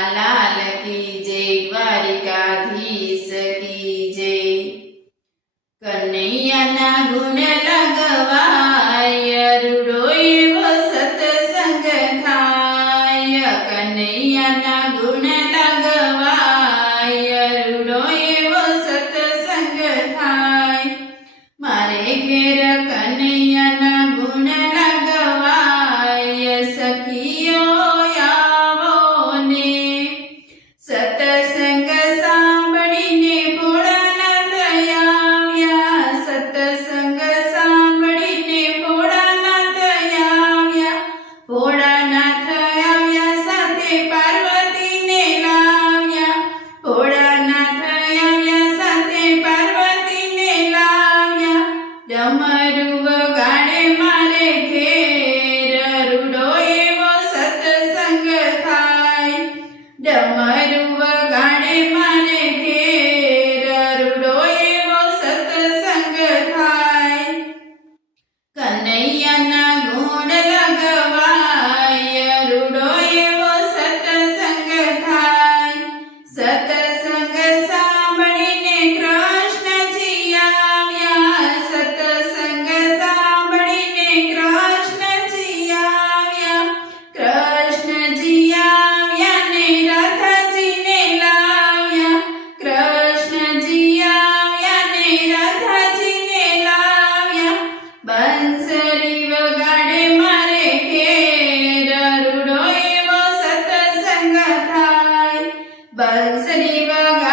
लाल की जय, द्वारिकाधीश की जय। कन्हैयाना गुण लगवाय, रूडो एवो सत्संग थाय। कन्हैयाना गुण लगवाय, रूडो एवो सत्संग थाय। मारे घेर कन्हैयाना गुण लगवाय, सखीओ आवो ने। सत्संग सांभळीने भोळानाथ આવ્યા, સત્સંગ સાંભળીને ભોળાનાથ આવ્યા। ભોળાનાથ આવ્યા સાથે પાર્વતીને લાવ્યા, ભોળાનાથ આવ્યા સાથે પાર્વતીને લાવ્યા। ડમરુ વગાડે મારે ઘેર, રૂડો એવો સત્સંગ થાય। ડમરુ વગાડે મારે ઘેર, રૂડો એવો સત્સંગ થાય। કનૈયાના ગુણ લગવાય, રૂડો એવો સત્સંગ થાય। સત્સંગ સાંભળીને કૃષ્ણજી આવ્યા, સત્સંગ સાંભળીને કૃષ્ણજી આવ્યા। કૃષ્ણજી આવ્યા ને રાધાજીને લાવ્યા, કૃષ્ણજી આવ્યા ને રાધાજીને લાવ્યા। બંસરી વગાડે મારે ઘેર, રૂડો એવો સત્સંગ થાય। બંસરી વગાડે